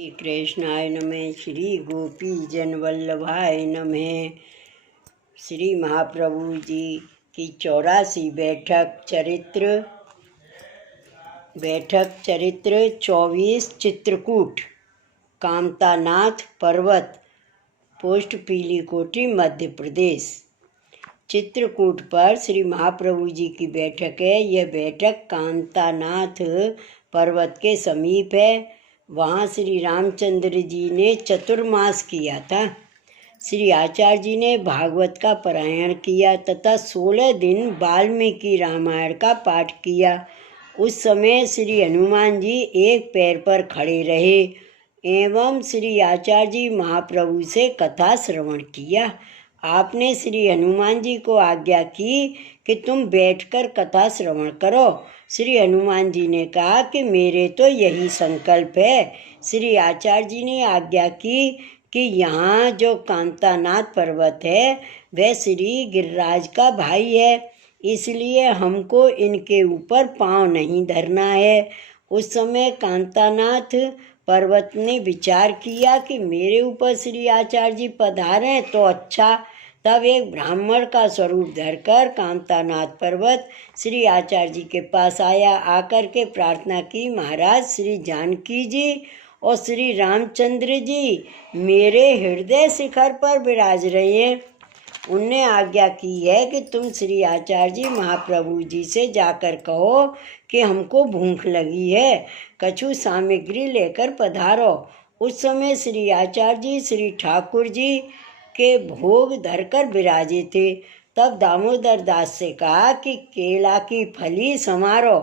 श्री कृष्णाय नमः। श्री गोपी जन वल्लभाय नमः। श्री महाप्रभु जी की 84 बैठक चरित्र 24 चित्रकूट कामतानाथ पर्वत पोस्ट पीलीकोटी मध्य प्रदेश। चित्रकूट पर श्री महाप्रभु जी की बैठक है। यह बैठक कामतानाथ पर्वत के समीप है। वहाँ श्री रामचंद्र जी ने चतुर्मास किया था। श्री आचार्य जी ने भागवत का पारायण किया तथा 16 दिन वाल्मीकि रामायण का पाठ किया। उस समय श्री हनुमान जी एक पैर पर खड़े रहे एवं श्री आचार्य जी महाप्रभु से कथा श्रवण किया। आपने श्री हनुमान जी को आज्ञा की कि तुम बैठकर कथा श्रवण करो। श्री हनुमान जी ने कहा कि मेरे तो यही संकल्प है। श्री आचार्य जी ने आज्ञा की कि यहाँ जो कामतानाथ पर्वत है वह श्री गिरिराज का भाई है, इसलिए हमको इनके ऊपर पाँव नहीं धरना है। उस समय कामतानाथ पर्वत ने विचार किया कि मेरे ऊपर श्री आचार्य जी पधारें तो अच्छा। तब एक ब्राह्मण का स्वरूप धरकर कामतानाथ पर्वत श्री आचार्य जी के पास आया। आकर के प्रार्थना की, महाराज श्री जानकी जी और श्री रामचंद्र जी मेरे हृदय शिखर पर विराज रहे हैं। उनने आज्ञा की है कि तुम श्री आचार्य जी महाप्रभु जी से जाकर कहो कि हमको भूख लगी है, कछु सामग्री लेकर पधारो। उस समय श्री आचार्य जी श्री ठाकुर जी के भोग धरकर विराजे थे। तब दामोदर दास से कहा कि केला की फली समारो,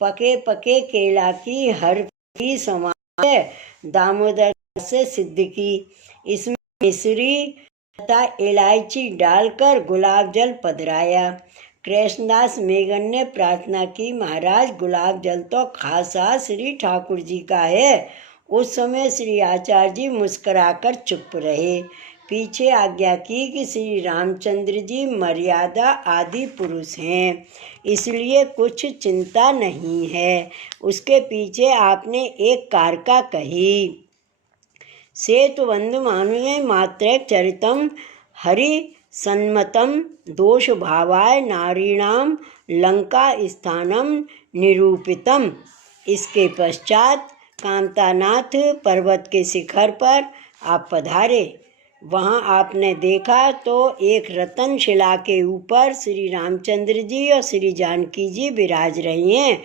पके पके केला की हर फली समारो। दामोदर दास से सिद्ध की। इसमें मिश्री तथा इलायची डालकर गुलाब जल पधराया। कृष्णदास मेघन ने प्रार्थना की, महाराज गुलाब जल तो खासा श्री ठाकुर जी का है। उस समय श्री आचार्य जी मुस्कुराकर चुप रहे। पीछे आज्ञा की कि श्री रामचंद्र जी मर्यादा आदि पुरुष हैं, इसलिए कुछ चिंता नहीं है। उसके पीछे आपने एक कारका कही, सेतुबंधु मानुये मात्र चरितम हरि सन्मतम दोष भावाय नारीणाम लंका स्थानम निरूपितम। इसके पश्चात कामतानाथ पर्वत के शिखर पर आप पधारे। वहाँ आपने देखा तो एक रतन शिला के ऊपर श्री रामचंद्र जी और श्री जानकी जी विराज रही हैं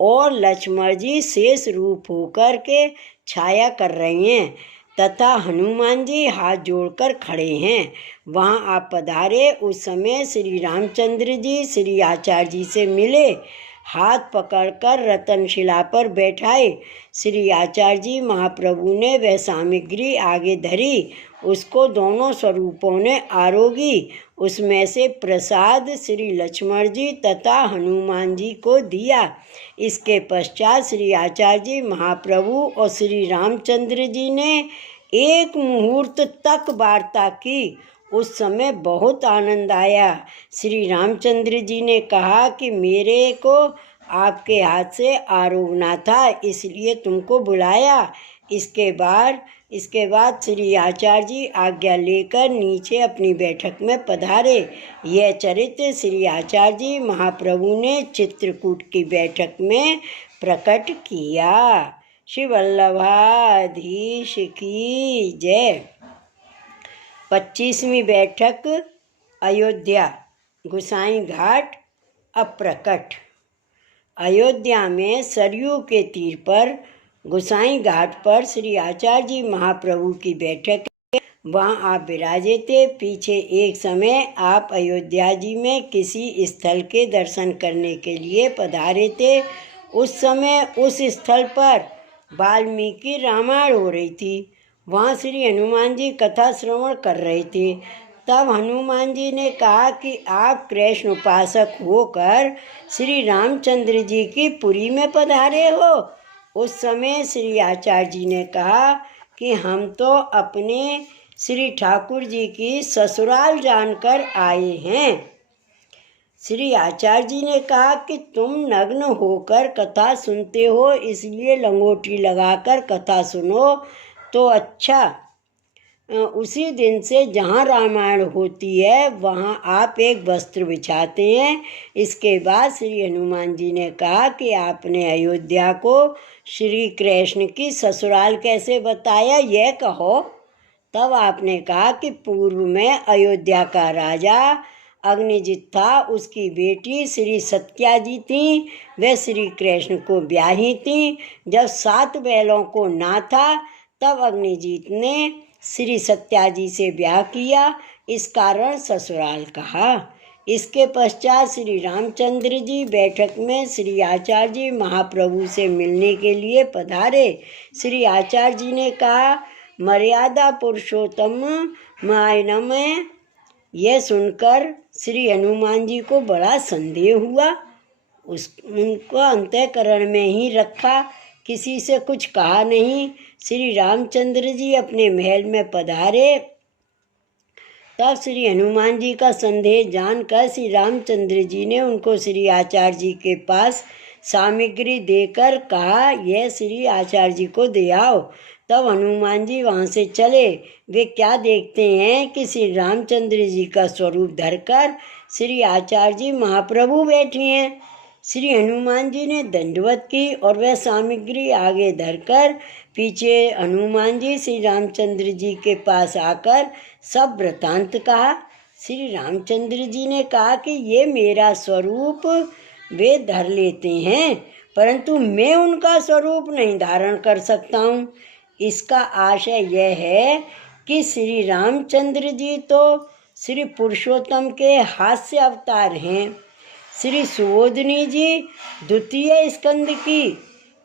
और लक्ष्मण जी शेष रूप होकर के छाया कर रहे हैं तथा हनुमान जी हाथ जोड़कर खड़े हैं। वहाँ आप पधारे। उस समय श्री रामचंद्र जी श्री आचार्य जी से मिले, हाथ पकड़कर रतनशिला पर बैठाए। श्री आचार्य जी महाप्रभु ने वह सामग्री आगे धरी, उसको दोनों स्वरूपों ने आरोगी। उसमें से प्रसाद श्री लक्ष्मण जी तथा हनुमान जी को दिया। इसके पश्चात श्री आचार्य जी महाप्रभु और श्री रामचंद्र जी ने एक मुहूर्त तक वार्ता की। उस समय बहुत आनंद आया। श्री रामचंद्र जी ने कहा कि मेरे को आपके हाथ से आरोगना था, इसलिए तुमको बुलाया। इसके बाद श्री आचार्य जी आज्ञा लेकर नीचे अपनी बैठक में पधारे। यह चरित्र श्री आचार्य जी महाप्रभु ने चित्रकूट की बैठक में प्रकट किया। श्री वल्लभाधीश की जय। 25वीं बैठक अयोध्या गोसाई घाट अप्रकट। अयोध्या में सरयू के तीर पर गोसाई घाट पर श्री आचार्य जी महाप्रभु की बैठक है। वहाँ आप विराजे थे। पीछे एक समय आप अयोध्या जी में किसी स्थल के दर्शन करने के लिए पधारे थे। उस समय उस स्थल पर वाल्मीकि रामायण हो रही थी। वहाँ श्री हनुमान जी कथा श्रवण कर रहे थे। तब हनुमान जी ने कहा कि आप कृष्ण उपासक होकर श्री रामचंद्र जी की पुरी में पधारे हो। उस समय श्री आचार्य जी ने कहा कि हम तो अपने श्री ठाकुर जी की ससुराल जानकर आए हैं। श्री आचार्य जी ने कहा कि तुम नग्न होकर कथा सुनते हो, इसलिए लंगोटी लगाकर कथा सुनो। तो अच्छा, उसी दिन से जहाँ रामायण होती है वहाँ आप एक वस्त्र बिछाते हैं। इसके बाद श्री हनुमान जी ने कहा कि आपने अयोध्या को श्री कृष्ण की ससुराल कैसे बताया, यह कहो। तब आपने कहा कि पूर्व में अयोध्या का राजा अग्निजित था, उसकी बेटी श्री सत्या जी थीं, वे श्री कृष्ण को ब्याही थीं। जब 7 बैलों को ना था तब अग्निजीत ने श्री सत्या जी से ब्याह किया, इस कारण ससुराल कहा। इसके पश्चात श्री रामचंद्र जी बैठक में श्री आचार्य जी महाप्रभु से मिलने के लिए पधारे। श्री आचार्य जी ने कहा, मर्यादा पुरुषोत्तम मायना में। यह सुनकर श्री हनुमान जी को बड़ा संदेह हुआ। उनको अंतःकरण में ही रखा, किसी से कुछ कहा नहीं। श्री रामचंद्र जी अपने महल में पधारे। तब श्री हनुमान जी का संदेह जानकर श्री रामचंद्र जी ने उनको श्री आचार्य जी के पास सामग्री देकर कहा, यह श्री आचार्य जी को दे आओ। तब हनुमान जी वहाँ से चले। वे क्या देखते हैं कि श्री रामचंद्र जी का स्वरूप धरकर श्री आचार्य जी महाप्रभु बैठे हैं। श्री हनुमान जी ने दंडवत की और वह सामग्री आगे धरकर पीछे हनुमान जी श्री रामचंद्र जी के पास आकर सब वृतांत कहा। श्री रामचंद्र जी ने कहा कि ये मेरा स्वरूप वे धर लेते हैं, परंतु मैं उनका स्वरूप नहीं धारण कर सकता हूँ। इसका आशय यह है कि श्री रामचंद्र जी तो श्री पुरुषोत्तम के हास्य अवतार हैं। श्री सुबोधनी जी द्वितीय स्कंद की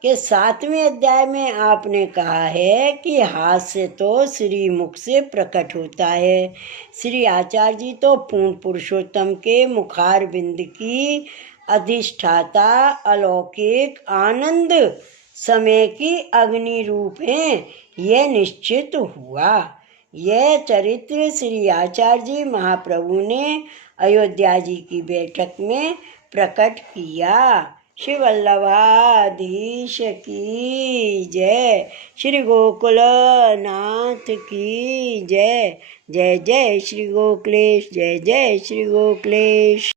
के 7वें अध्याय में आपने कहा है कि हास्य तो श्री मुख से प्रकट होता है। श्री आचार्य जी तो पूर्ण पुरुषोत्तम के मुखारबिंद की अधिष्ठाता अलौकिक आनंद समय की अग्नि रूप हैं, यह निश्चित हुआ। यह चरित्र श्री आचार्य जी महाप्रभु ने अयोध्या जी की बैठक में प्रकट किया। श्री वल्लभाधीश की जय, श्री गोकुल नाथ की जय। जय जय श्री गोकुलेश, जय जय श्री गोकुलेश।